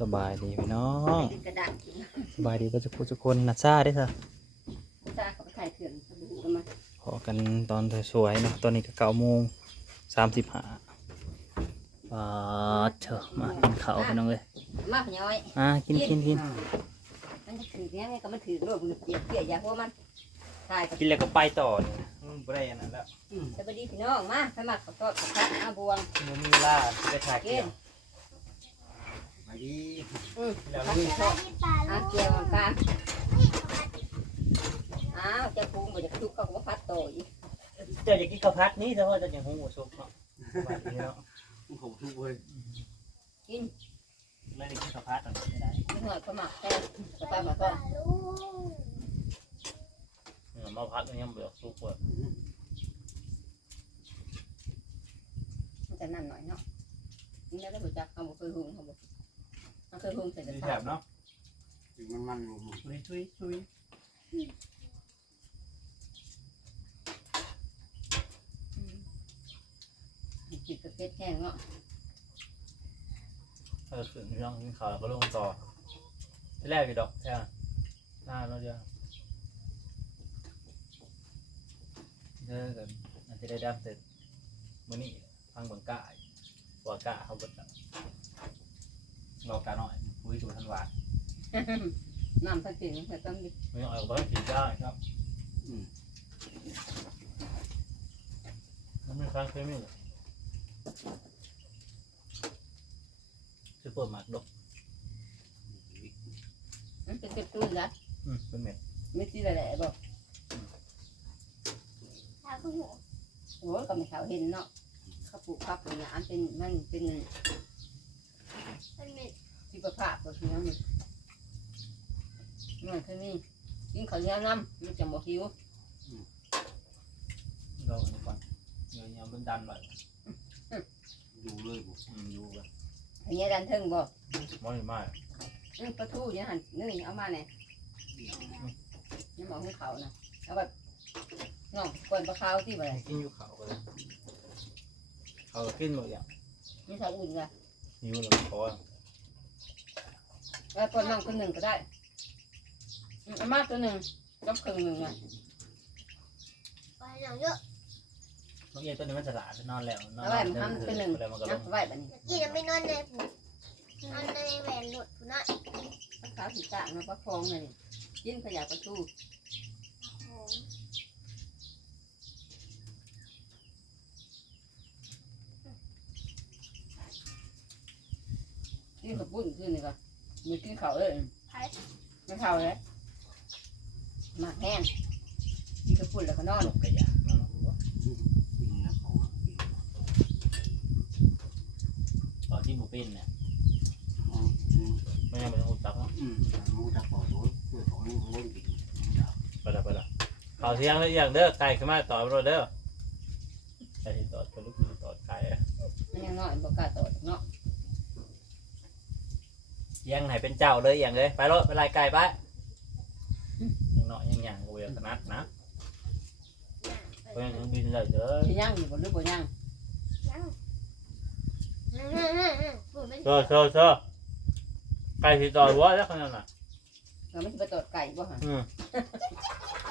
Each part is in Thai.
สบายดีพี่น้องเป็นกระดาษกินสบายดีก็จะพูดทุกคนนัดซาได้อเถอะตาเขาไปถ่ายเถื่อนสบู่กันมาขอกันตอนสวยๆเนาะตอนนี้ก็เก้าโมงสามสิบห้าปาดเถอะมากินข้าวพี่น้องเลยมากย้อยอ่ากินกินกินมันจะถือเนี้ยไงก็มันถือรวบมันเปียกเปียกอย่าหัวมันถ่ายกับกินแล้วก็ไปต่อนี่นะอืมบ่ได้อันนั้นแล้วสวัสดีพี่น้องมาไปหมักข้าวต้มข้าวอาบวงมันมีเวลาที่ไปถ่ายกิเกี่ยนวมา ดีอืมแล้วข้าวนี่ต้มอาเกียวกลางอ้าวจะพุงบ่จะทุกข์เขาก็พัดโตอีกเจ้าอยากกินข้าวผัดนี่แต่ว่าเจะยังหูสุกเนาะสบายดีเนาะผมทุกเว้ยกินเลยได้กินข้าวผัดตอนนี้ไม่ได้นิดหน่อยก็หมักแค่กระป๋าหมักต้มเออมาพัดมันยังเบื่อสุกเว้ยมันจะนั่นหน่อยเนาะนี่แล้วได้บ่จักเขาบ่เคยหุงเขา บ่มันเคยหุงใส่กระดีป๋าแถบเนาะถึงมันมันลงชุยชุยชุยอืมจิตกระเพ็ดแห้งเนาะเออขึ้นพี่น้องกินข้าวแล้วก็ลงต่อที่แรกอยู่ดอกใช่ไหมหน้าเราเดียวเด้อกันอันที่ได้ดับเสร็จมื้อนี้ฟังเบังกะตัวกะเขาเบิดแล้ว รอกะหน่อยคุยดูทันหวานน้ำพัดจริงแต่ต้องดิไม่ต้องเอาไปกินได้ครับมันไม่ค้างเคยมีเลยซูเปอร์มาร์เก็ตดอกมันเป็นกระตุ้นละอืมเป็นเม็ดไม่ตีอะไรบอกโอ้ยก็ไม่เขาเห็นเนาะเขาปลูกผักอย่างนี้อันเป็น มันเป็นที่ประภาพก็คือมันมันคือนี่กินข้าวเหนียวน้ำมันจะบ่หิวเราดูก่อนเงยยามเป็นดันไปดูเลยผมอืมอยู่ไปอันนี้ดันเทิงบ่ไม่ไม่นี่ปลาทูเนี่ยหันนี่เอามาเนี่ยนี่หมอของเขานะเอาแบบน้องก่อนปลาขาวที่บ่ได้กินอยู่เขาก็เลยเขาก็กินหมดอย่างมีสาวอุ่นละ หิวเลยคอแล้วก่อนน้องตัวหนึ่งก็ได้อืมเอามาตัวหนึ่งกับครึ่งหนึ่งอะน้องเอ๋ตัวนี้มันฉลาดนอนแล้วนอนเอาไว้มันทำเป็นหนึ่งแล้วมันก็ลนับงไว้แบบนี้กี่จะไม่นอนในผูนอนในแหวนหลุดผูน่ะปลาขาวสีต่างมาปลาฟองเลยนี่กินขยะปลาทูโอ้ กินกับปุ้นขึ้นนี่ก็มีกินเขาเลยไม่เขาเลยหมากแห้งกินกับปุ้นแล้วก็นอนลงกระยะนอนหัวกินนะเขาตอนที่หมูปิ้นเนี่ยอืมไม่ยังเป็นหุ่นตักเนาะอืมมูจะปล่อยโดนเพื่อของนี่เขาเล่นกินไปละไปละข่าวเที่ยงแล้วอย่างเด้อไก่ขึ้นมาต่อไปรถเด้อไก่ที่ต่อเป็นลูกชิ้นต่อไก่อะมันยังน้อยบอกกล้าโตด เนาะเที่ยังไหนเป็นเจ้าเลยอย่างเลยไปรถไปไล่ไก่ไปยังเนาะยังหยังกูยังขนาดนะก็ยังบินเลยเด้อสิย่างอยู่บนหรือบ่ย่างผูไม่เชอเชอเชอไก่ที่ต่อหัวแล้วขนาดน่ะเราไม่ใช่ไปโตดไก่บ่ฮะอืม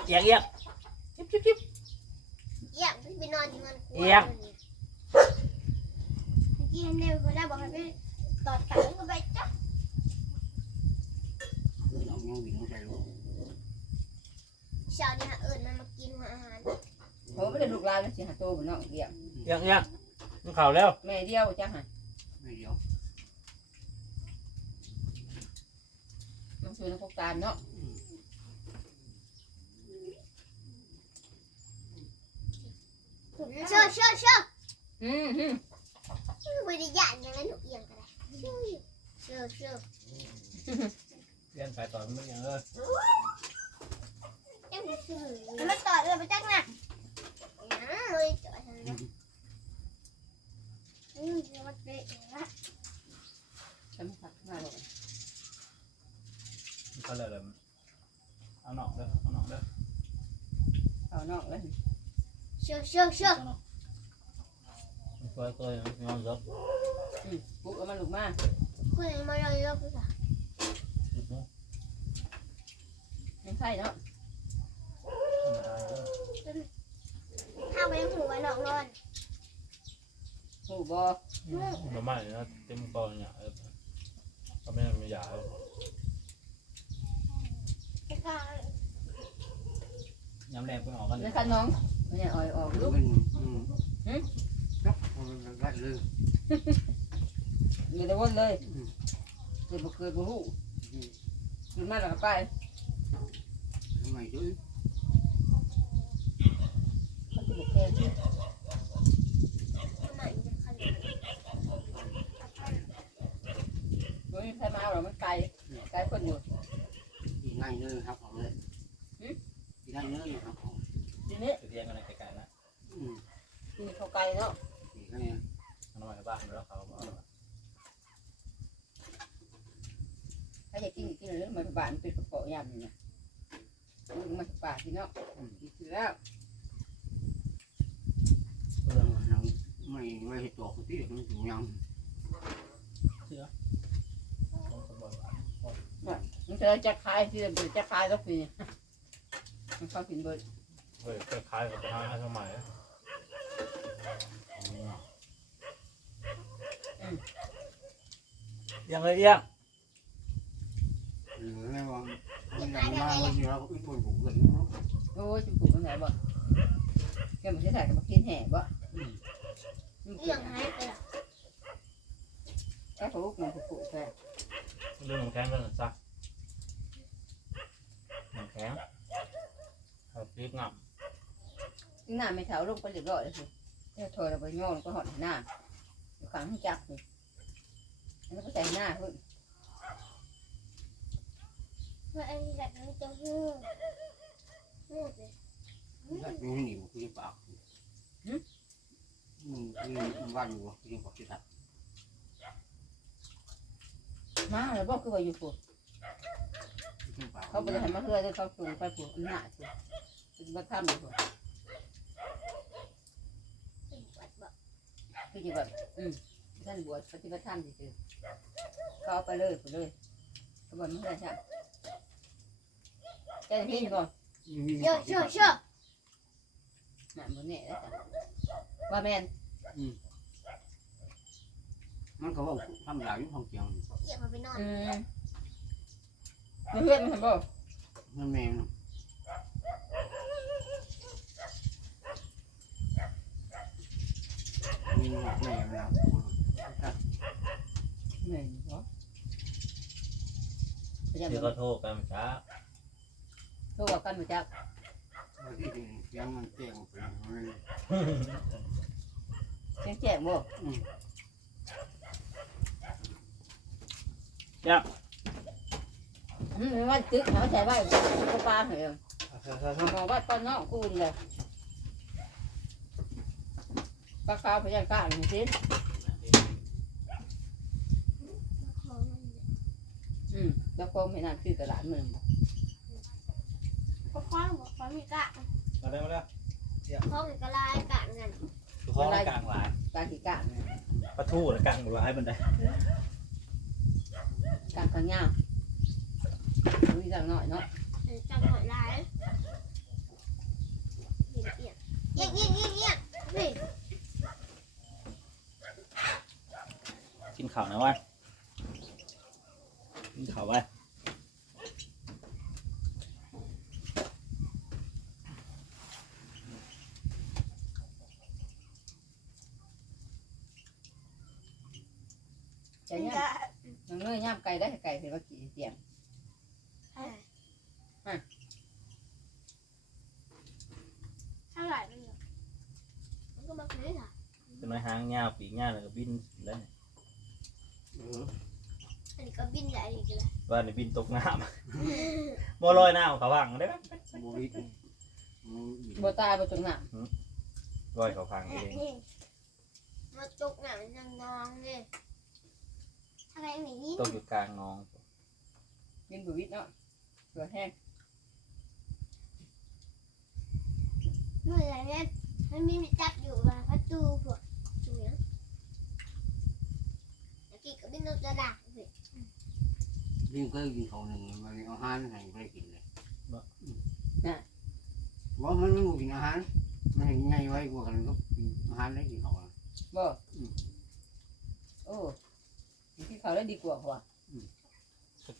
เอียงเอียงจิ๊บจิ๊บจิ๊บเยี่ยมไปนอนที่มันเอี๊ยงเมื่อกี้เนวก็ได้บอกให้ไปตอดตังก็ไปจ้ะ คือน้องยังวิ่งใส่ลูกเช้านี้ฮะเอิญมันมากินหัวอาหารโหไม่ได้ลูกหลานแล้วสิหาโตบ่เนาะเดียวเอียงเอียงมันเข่าแล้วแม่เดียวจ้ะฮะไม่เดียวมันช่วยนักการเนาะเชื่อเชื่อเชื่ออืมอืมไม่ได้ยากย่างนั้นหนูเอียงก็ได้เชื่อเชื่อเชื่อ เลี้ยงไก่ต่อมันอย่างเออยังไม่ซื้อมันต่อเลยไปจักน่ะนะเลยต่อทางนั้นอืมมันเตะนะฉันผักมาเลยมันก็เลยเลยเอาหนอกเด้อเอาหนอกเด้อเอานอกเลยเชื่อเชื่อเชื่อเอาหนอกมันช่วยตัวมันนอนเยอะอืมปุ๊บเอามาลูกมามคุณยังมาลอยโลกค่ะ ลูกหมู ยังใช่เนาะธรรมดาเด้อข้าวไปยังหัวหนองนอนหูบอมาใหม่นะเต็มกองเนี่ยเออก็ไม่ไม่อยากเอาแล้วก็ย้ำแรงไปออกกันแล้วคันน้องเนี่ยอ่อยออกลูกมันอืมครับมันได้เลยอยู่ในวนเลยเคยบ่เคยบ่ฮู้ขึ้นมาแล้วก็ไปทำ ไมด้วยเขาจะบอกแค่ที่ทำไมยังขนาดบ่มีใครมาเอาหรอกมันไกลไกลคนอยู่กินง่ายเลยครับของเลยกินได้เลยครับของทีนี้เทียงกันไกลๆนะอืมที่เขาไกลเนาะกินง่ายน้องใหม่บ้านแล้วเขาบอกถ้าอยากกินก็กินเลยมันบ้านเป็นกระเป๋ายำนี่นะ ลูกมาป่าที่เนาะกินสิแล้วเรื่องยังไม่ไม่เห็นตัวคนที่มันถึงยังต้องสมบูรณ์มันจะจะขายที่จะขายแล้วปีนี้มันเข้ากินเบิดเฮ้ยคล้ายๆกับทางให้สมัยยังเลยเอี้ยงหรือไม่ว่า มันยังมาวันนี้เราอีกคนผมเกิดโอ้ยจุกุมันไหนบ่แกมันจะใส่กับมากินแห่บ่เรื่องหายไปละถ้าเขาลูกมันกุแค่เรื่องน้ำแข็งก็ซักน้ำแข็งครับรีบงับหน้าไม่เท่าลงไปเรียบร้อยเลยสิแค่ถอยเราไปย่อก็หอดหน้าอยู่ข้างให้จับนี่แล้วก็ใส่หน้าขึ้นเมื่ออันนี้แบบนี้จะหู้หู้เลยได้ไม่หนีมันคือปากอืมคือวันอยู่คือปากที่ตัดมาแล้วบอกคือว่าอยู่ปุ๊บเขาไปให้มาเพื่อจะเขาสูงไปปุ๊บหน้าปุ๊บเป็นมาทำอยู่ปุ๊บเป็นปวดบอกคือจะแบบอืมท่านบวชปฏิบัติธรรมจริงๆเขาไปเลยไปเลยเขาบอกไม่ได้ใช่ แกจะกินก่อนเยอะเชื่อเชื่อหนามันเนี่ยแล้วจ้ะว่าแมนมันก็ว่าทำลายอยู่ห้องเกียงเอียงมาไปนอนอืมมันเพื่อนมันทำบ่นั่นแม่มีหลักแม่แล้วแม่นบ่พยายามเดี๋ยวก็โทษกันช้าโทรบอกกันมาจักที่เสียงมันเจ๋งไปมันเสียงแจ้งบ่อืมว่าตึกเขาใช้ไว้ก็ปลาเหรอมองว่าตอนน้องกูนี่แหละปลาขาวพยายามกล้าเลยสิอืมแล้วก็ไม่น่าคือตลาดเมือ งเพราะข้อบอกข้อมีกะมาได้มาแล้วข้อมีกะลายกะเงินท้องกลางหลายปลาขี้กล้าเนี่ยปะทูหรือกลางหรือไอ้บันไดกล้าข้างยาวมีจังหน่อยเนาะจังหวะร้ายเอียงเอียงเอียงเอียงเอียงนี่กินข้าวนะวะกินข้าวไว้ ใจเนี้ยน้องเนยย่ามไก่ได้ไก่เป็นว่ากี่เสียงเท่าไหร่มันเหรอมันก็มาซื้อค่ะเป็นไม้หางยาวปีกยาวแล้วก็บินแล้วเอออันนี้ก็บินใหญ่อีกเลยว่าในบินตกน้ำ บ่ลอยน้ำเขาวังได้ไหมโบวิดบ่ตายบ่จงหนักลอยเขาพังเองนี่มาตกหนังนางนองเนี่ย อะไรหนีตกอยู่กลางหน้อง กินบุวิดเนาะเกลือแห้งเมื่อไรเนี่ยมันมีมีจับอยู่ว่าประตูพวกตรงนี้ตะกี้ก็บินนกกระดาษเลยยิ่งก็กินเขาหนึ่งมันเอาอาหารให้ไปกินเลยว่ามันไม่กินอาหารมันเห็นไงไว้กว่ากันก็กินอาหารได้กินเขาบ่ โอ้ กินข้าวแล้วดีกว่าหัว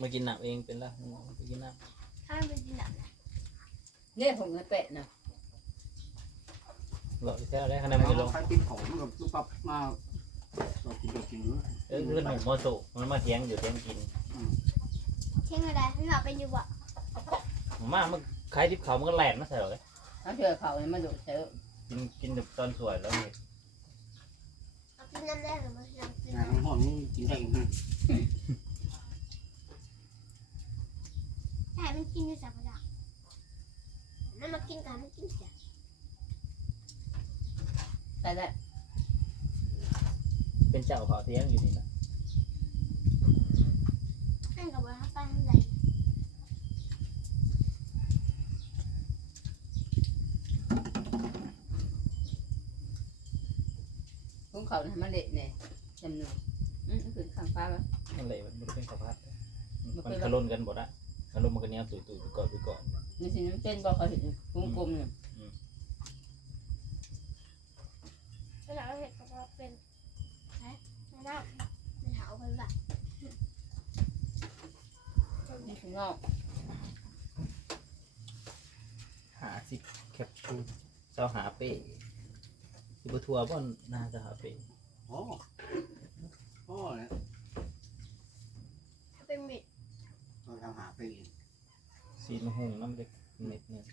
มากินน้ำเองเป็นละมากินน้ถ้าเป็นจริงแบบเนี่ยผมเงินแปะนะำหลอกที่แท้ได้คะแนนมันจะลงใครกินของกับลูกปั๊บมาเรากินเรากินเออคือหนุ่มโมโตมันมาเทียงอยู่เทียงกินเช่นอะไรที่เราเป็นอยู่บ่มามันคล้ายทิพเขามันก็แหลนมาใส่เลยถ้าเจอเขาเนี่ยมันดุเสือกินกินแบบตอนสวยแล้วนี่เอา กินน้ำแรกหรือมันน้ำกินงานน้ของพ่อนี่กินได้อีกนะำแต่มันกินอยู่สัปดาห์มันมากินกันมันกินเสียใส่ได้เป็นเจ้าเขาเทียงอยู่นี่นะนั่นกับว่าเขาไปทางไหน ผม เขาเนี่ยมันเละเนี่ยจำนวนอืมคือข้างฟ้าแล้วนั่นแหละมันบ่ได้เป็นสภาพมันขลุ่นกันหมดอะขลุ่นมันก็เนี้ยตุยตุยไปก่อนไปก่อนนี่สิมันเป็นบอกเขาเห็นกลมๆเนี่ยขนาดเราเห็นกับเราเป็นไหนไม่ได้ไม่หาเอาไปแบบนี่คืองอกหาสิแคปซูลเจ้าหาเป้ สิบทัวร์บ่น่าจะหาเป้โอ้พ่อเนี่ยถ้าเป็นเม็ดเราทำหาไปกินซีนมะฮงน้ำเล็กเม็ดเนี่ย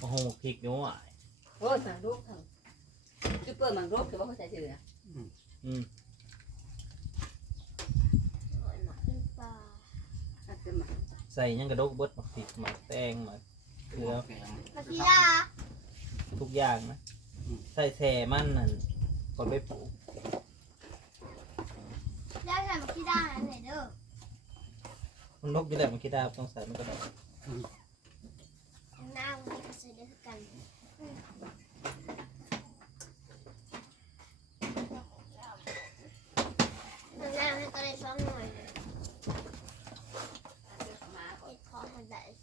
มะฮงพริกนิ้วอะโอ้ยหมากรุกเขาจุดเปิดหมากรุกคือว่าเขาใส่ชื่อนะอืมหอยหมักกินปลาถ้าเป็นหมากใส่หยังกระดกเบิดหมักพริกหมักแตงหมักเกลือแกงมากีฬาทุกอย่างนะ ใส่แส่มันนั่นก่อนไปปลูกได้แใส่มาขี้ด้านไหนเด้อมันลกอยู่แล้มันคิดได้ต้องใส่มันก็ได้หน้ามันจะใส่ได้คือกันหน้ามันก็ได้สองหน่อย